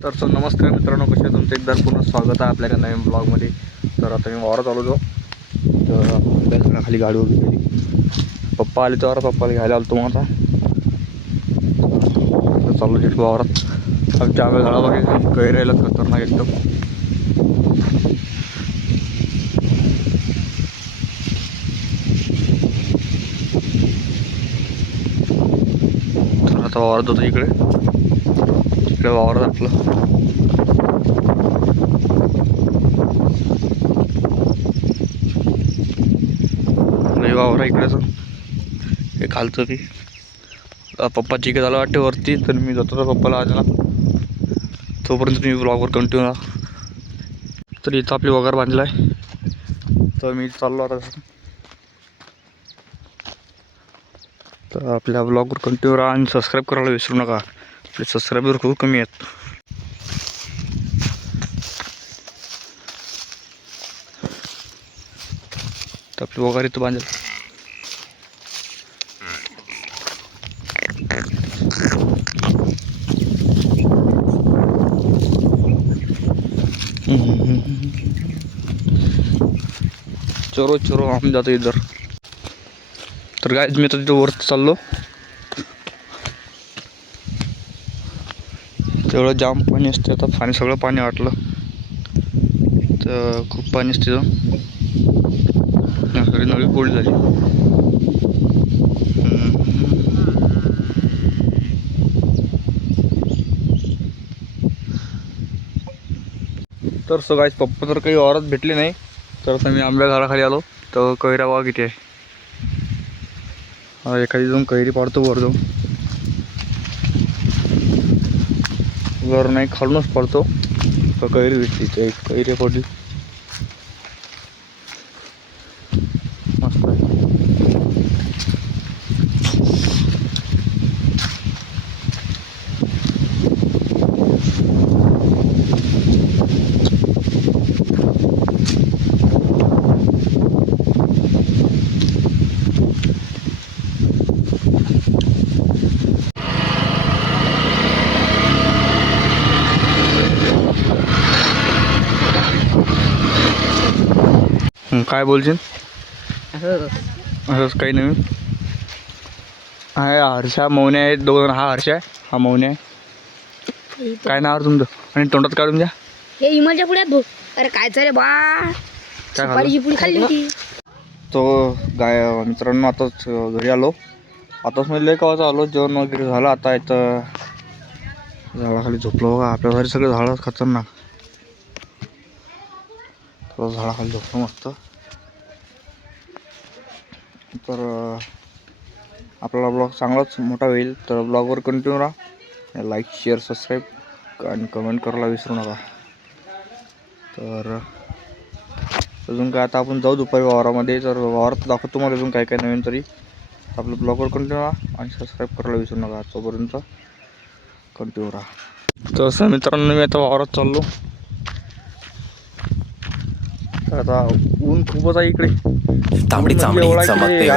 तर नमस्कार मित्रांनो, कसे तुमचं एकदा पुन्हा स्वागत आहे आपल्या नवीन ब्लॉगमध्ये. तर आता मी वावरात आलो होतो, तर खाली गाडी उभी केली. पप्पा आले तर पप्पाला घ्यायला आलो मग आता चाललो तिथे वावरात. आमच्या आंब्या झाडाबागे कैरायला खतरनाक एकदम. तर आता वावरात होतो इकडे वावरात आपलं. वावरा इकडेच हे खालचं ती पप्पाची इकडे झालं वाटते वरती. तर मी जातो तर पप्पाला आजला तोपर्यंत तुम्ही ब्लॉगवर कंटिन्यू राहा. तर इथं आपली वगार बांधला आहे, तर मी चाललो आता. तर आपल्या ब्लॉगवर कंटिन्यू राहा आणि सबस्क्राईब करायला विसरू नका. आपले सबस्क्रायबर खूप कमी आहेत. तर आपली वगार इथं बांधेल. चोरो चोरो आम्ही जातो इधर. तर काय मी आता तिथं वरती चाललो. तेवढं जाम पाणी असते. आता पाणी सगळं पाणी आटलं, तर खूप पाणी असते. सगळी नळी पोळी झाली. तर सो गाईस, पप्पा तर काही वावरात भेटले नाही. तर आता मी आंब्या झाडाखाली आलो. तर कैरा बघा किती आहे. एखादी जाऊन कैरी पाडतो वर जाऊन. वर नाही, खालूनच पडतो. तर कैरी भेटली, तर एक कैरी पडली. मस्त आहे. काय बोलशील? असंच काही नवीन आहे. हर्षा मौने आहे दोन. हा हर्षा आहे, हा मौने आहे. काय नाव तुमचं? आणि तोंडात काढून द्या. हे इमलच्या पुढ्यात भाऊ. अरे काय रे बा, सुपारीची पुडी खाल्ली होती. तो मित्रांनो आताच घरी आलो. आताच म्हणजे केव्हाच आलो. जेवण वगैरे झालं. आता इथं झाडाखाली झोपलो बघा. आपल्या घरी सगळे झाडं खतरनाक. तर झाडाखाली झोपलो मस्त. तर आपला ब्लॉग चांगलाच मोठा होईल. तर ब्लॉगवर कंटिन्यू राहा. लाईक, शेअर, सबस्क्राईब आणि कमेंट करायला विसरू नका. तर अजून काय, आता आपण जाऊ दुपारी वावरामध्ये. तर वावरात दाखवतो तुम्हाला अजून काय काय नवीन. तरी आपलं ब्लॉगवर कंटिन्यू राहा आणि सबस्क्राईब करायला विसरू नका. तोपर्यंत कंटिन्यू राहा. तर असं मित्रांनो, मी आता वावरात चाललो. तर आता ऊन खूपच आहे इकडे. तांबडी चांबडी चमकते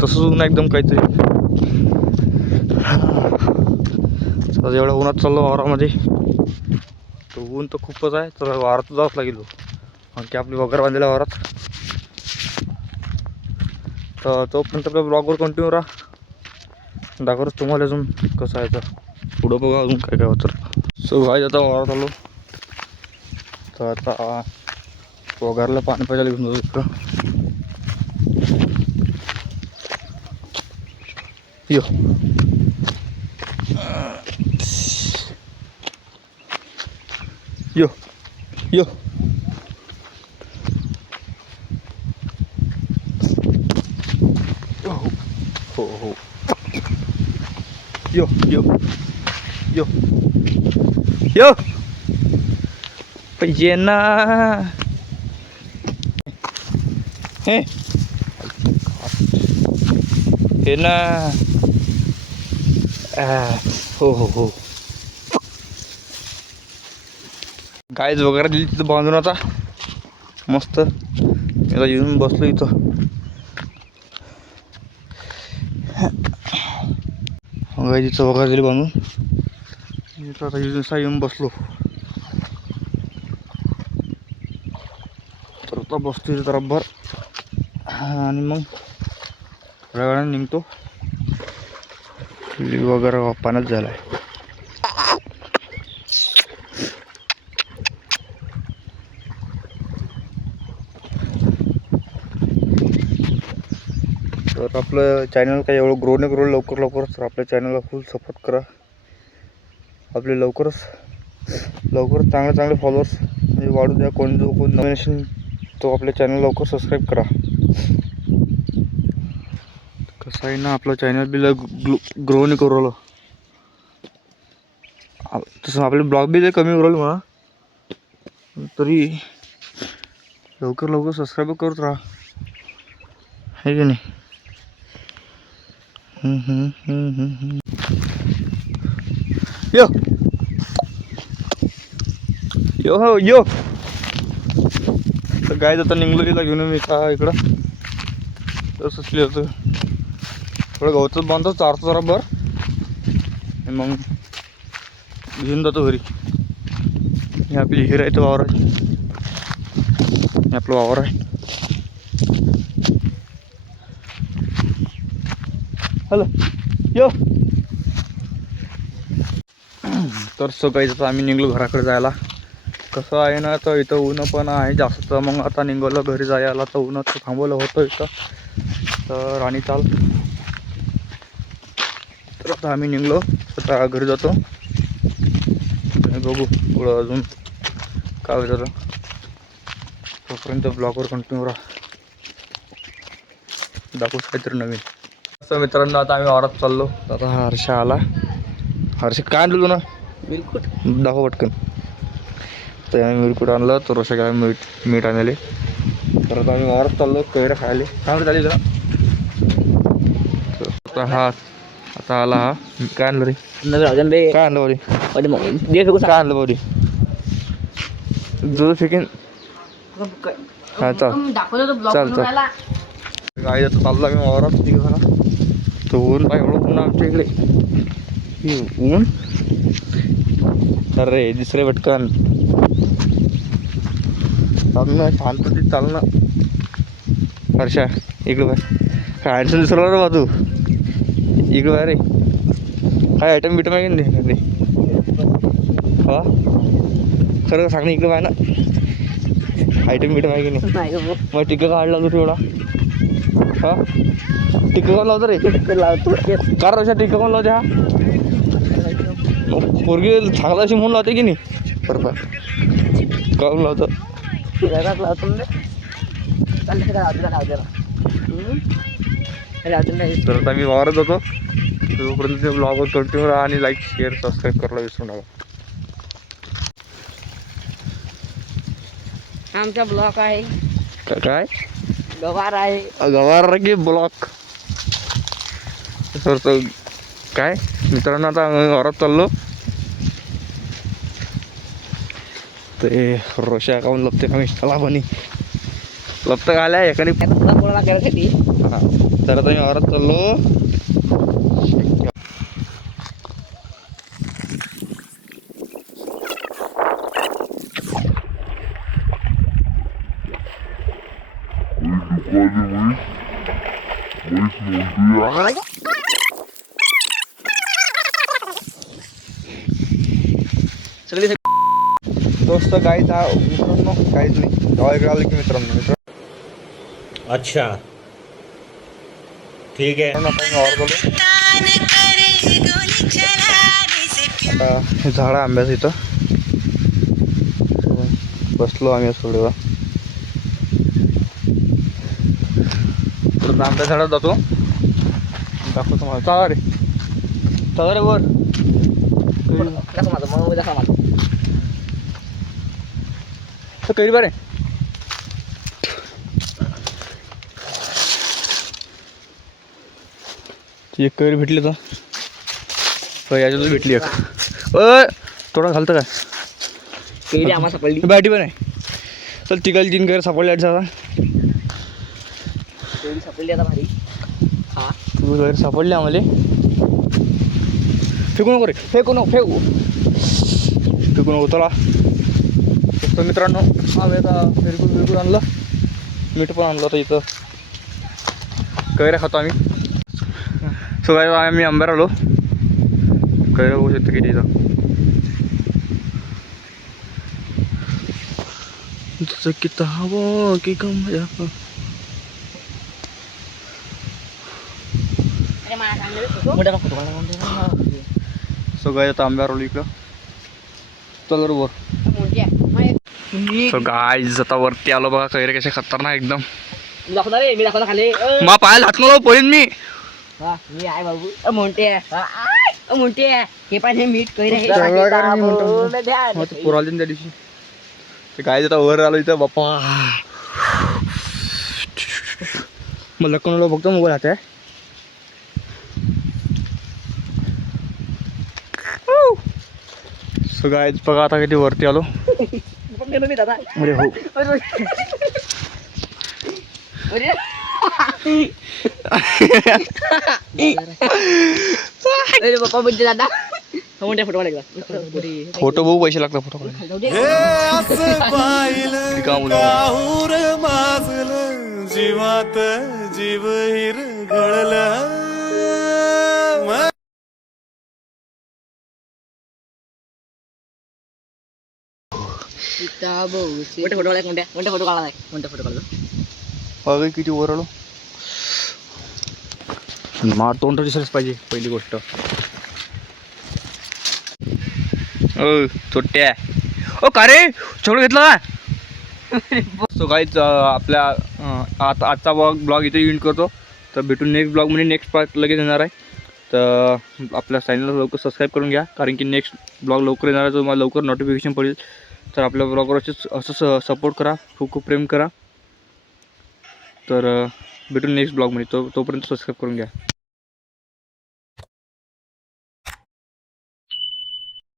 तसंच ऊन एकदम काहीतरी. एवढ्या उन्हात चाललो वावरामध्ये, तर ऊन तर खूपच आहे. तर वावरात जावंच लागेल. आणखी आपली वगैरे बांधलेल्या वावरात. तर तोपर्यंत आपल्या ब्लॉगवर कंटिन्यू राहा. दाखवतो तुम्हाला अजून कसं आहे. तर पुढं बघा अजून काय काय होतं. सो गाईज, आता वावरात आलो. तर आता वगैरेला पाणी पाहिजे घेऊन जातो. यो यो यो हो हो यो यो यो यो पाहिजे ना. हे ना. हो हो हो. गाईज वगैरे दिली तिथं बांधून आता मस्त. आता येऊन बसलो इथं. तिथं वगैरे दिली बांधून इथं आता येऊन बसलो. तर आता बसतो इथं बरोबर आणि मग थोड्या वेळाने निघतो. वगैरे पाण्यात झाला आहे. तर आपलं चॅनल काही एवढं ग्रो नाही करू लवकरच. तर आपल्या चॅनलला फुल सपोर्ट करा. आपले लवकरच चांगले फॉलोअर्स म्हणजे वाढू द्या. कोण नॉमिनेशन तो आपल्या चॅनल लवकर सबस्क्राईब करा. कसं आहे ना, आपलं चॅनल बी ग्रो नाही करू राहिलं. तसं आपले ब्लॉग बी कमी होऊ राहिले म्हणा, तरी लवकर सबस्क्राईब करत राहा, आहे की नाही. यो यो हो यो. तर गाय आता निघलो तिला घेऊन मी का इकडं सुचली होतं. थोडं गवतच बांधतो, चारतो जरा बर, मग घेऊन जातो घरी. हे आपली हिर आहे, तो वावर आहे, आपलं वावर आहे. हॅलो यो. तर सकाळीच आता आम्ही निघलो घराकडे जायला. कसं आहे ना, तर इथं ऊन पण आहे जास्त. मग आता निघालो घरी जायला, तर ऊनच थांबवलं होतं इथं. तर आणि चाल, तर आता आम्ही निघलो, आता घरी जातो. बघू पुढं अजून काय होतं. तोपर्यंत ब्लॉगवर कंटिन्यू राहा, दाखवूच काहीतरी नवीन. असं मित्रांनो, आता आम्ही वावरात चाललो. आता हा हर्षा आला. हर्षा काय आणलं तू ना? बिलकुल दाखव पटकन. तर आम्ही मिरकुट आणलं, तर रोषा काय मीठ आणले. तर आता आम्ही वावरात चाललो कैऱ्या खायला. काय झाली जरा. आता आता आला हा. काय आणलं रे? काय आणलं बारी? काय आणलं बारी? दूध फेकीन. हा चाल चाल. गाडी आता चाललो आम्ही वावरात तिघं. तर ऊन पाय एवढं ऊन आमच्या इकडे. ऊन अरे दुसरे भटकन चालणं शांततेत चालणं. हर्षा इकडं बाय. काय हँडसम दिसला रे बा तू. इकडं बाय रे. काय आयटम बिटम आहे की नाही? हा खरं सांग ना, इकडं बाय ना. आयटम बिटम आहे की नाही? मग टिक्का काढला तू तेवढा. हा टिक्का कोण लावतो रे? लावतो का रोषा? टिक्का कोण लावते? हा मग पोरगी चांगला अशी म्हणून लावते की नाही? बरोबर काऊन लावतो? तर आता मी वावरत होतो. तोपर्यंत ब्लॉगवर कंटिन्यू राहा आणि लाईक शेअर सबस्क्राईब करायला विसरू नका. आमचा ब्लॉक आहे. काय गवार आहे. गवार की ब्लॉक. तर काय मित्रांनो, आता आम्ही वावरात चाललो. ते रोषा काऊन लपते का? मी चला म्हणी लपतं का आल्या एकाने करायसाठी. हा. तर आता मी वावरात चाललो. दोस्त काहीच मित्रांनो, काहीच नाही. गावाकडे आलं की मित्रांनो अच्छा ठीक है. आता हे झाड आहे आंब्याचं. इथं बसलो आम्ही थोडं. परत आंब्या झाडात जातो, दाखवतो मला. चाला रे वर. तर कैरी बरे एक कैरी भेटली. तर याच्यातच भेटली एक. थोडा घालतं काय? कैरी आम्हाला सापडली. बॅटी पण आहे. चल तिघाला 3 कैरी सापडल्या झाला. कैरी सापडली आता भारी. हा तू गैर सापडले आम्हाला. फेकू नको रे, फेकू नको, फेकू नको. चला तर मित्रांनो, आम्ही आता बिरकून आणलं, मीठ पण आणलं होतं इथं. कैऱ्या खातो आम्ही. सो काय आम्ही आंब्यावर आलो. कैऱ्या बघू शकतो किती इथं. जसं की हवं की कम. अरे मला सांगलं फोटो मोठा फोटो काढला. सो काय आता आंब्यावर आलो इकडं. चल बरोबर. सो गाईज आता वरती आलो बघा. कैऱ्या कशा खतरनाक एकदम. मी दाखवणार रे, मी दाखवणार खाली. मा पायाला हात नको पळीन मी. हा मी आहे बाबू. मोठे मोठे हे पण हे मीठ कैरी हे सगळं काय नाही म्हणतो. पोराला त्या दिवशी ते काय आता वर आलो इथं बाप्पा. मला कोणाला फक्त मोबाईल हात आहे. सो गाईज बघा आता किती वरती आलो. मी दादा. अरे हो. अरे बाप्पा म्हणजे दादा मोठ्या फोटो काढला. फोटो बघू पैसे लागतात फोटो माजलं जीवात जीव हिरगळला. मोठे फोटो काढला. मोठे फोटो काढला. मोठे फोटो काढला. बघा किती वर आलो. मा तोंड दिसलंच पाहिजे पहिली गोष्ट. छोट्या ओ का रे छोटं घेतलं का. सो काहीच आपल्या आजचा ब्लॉग इथे एंड करतो. तर भेटून नेक्स्ट ब्लॉगमध्ये नेक्स्ट पार्ट लगेच येणार आहे. तर आपल्या चॅनलला लवकर सबस्क्राईब करून घ्या, कारण की नेक्स्ट ब्लॉग लवकर येणार आहे. तर मला लवकर नोटिफिकेशन पडेल. तर आपल्या ब्लॉगवर असंच सपोर्ट करा, खूप खूप प्रेम करा. तर भेटून नेक्स्ट ब्लॉगमध्ये. तोपर्यंत सबस्क्राईब करून घ्या.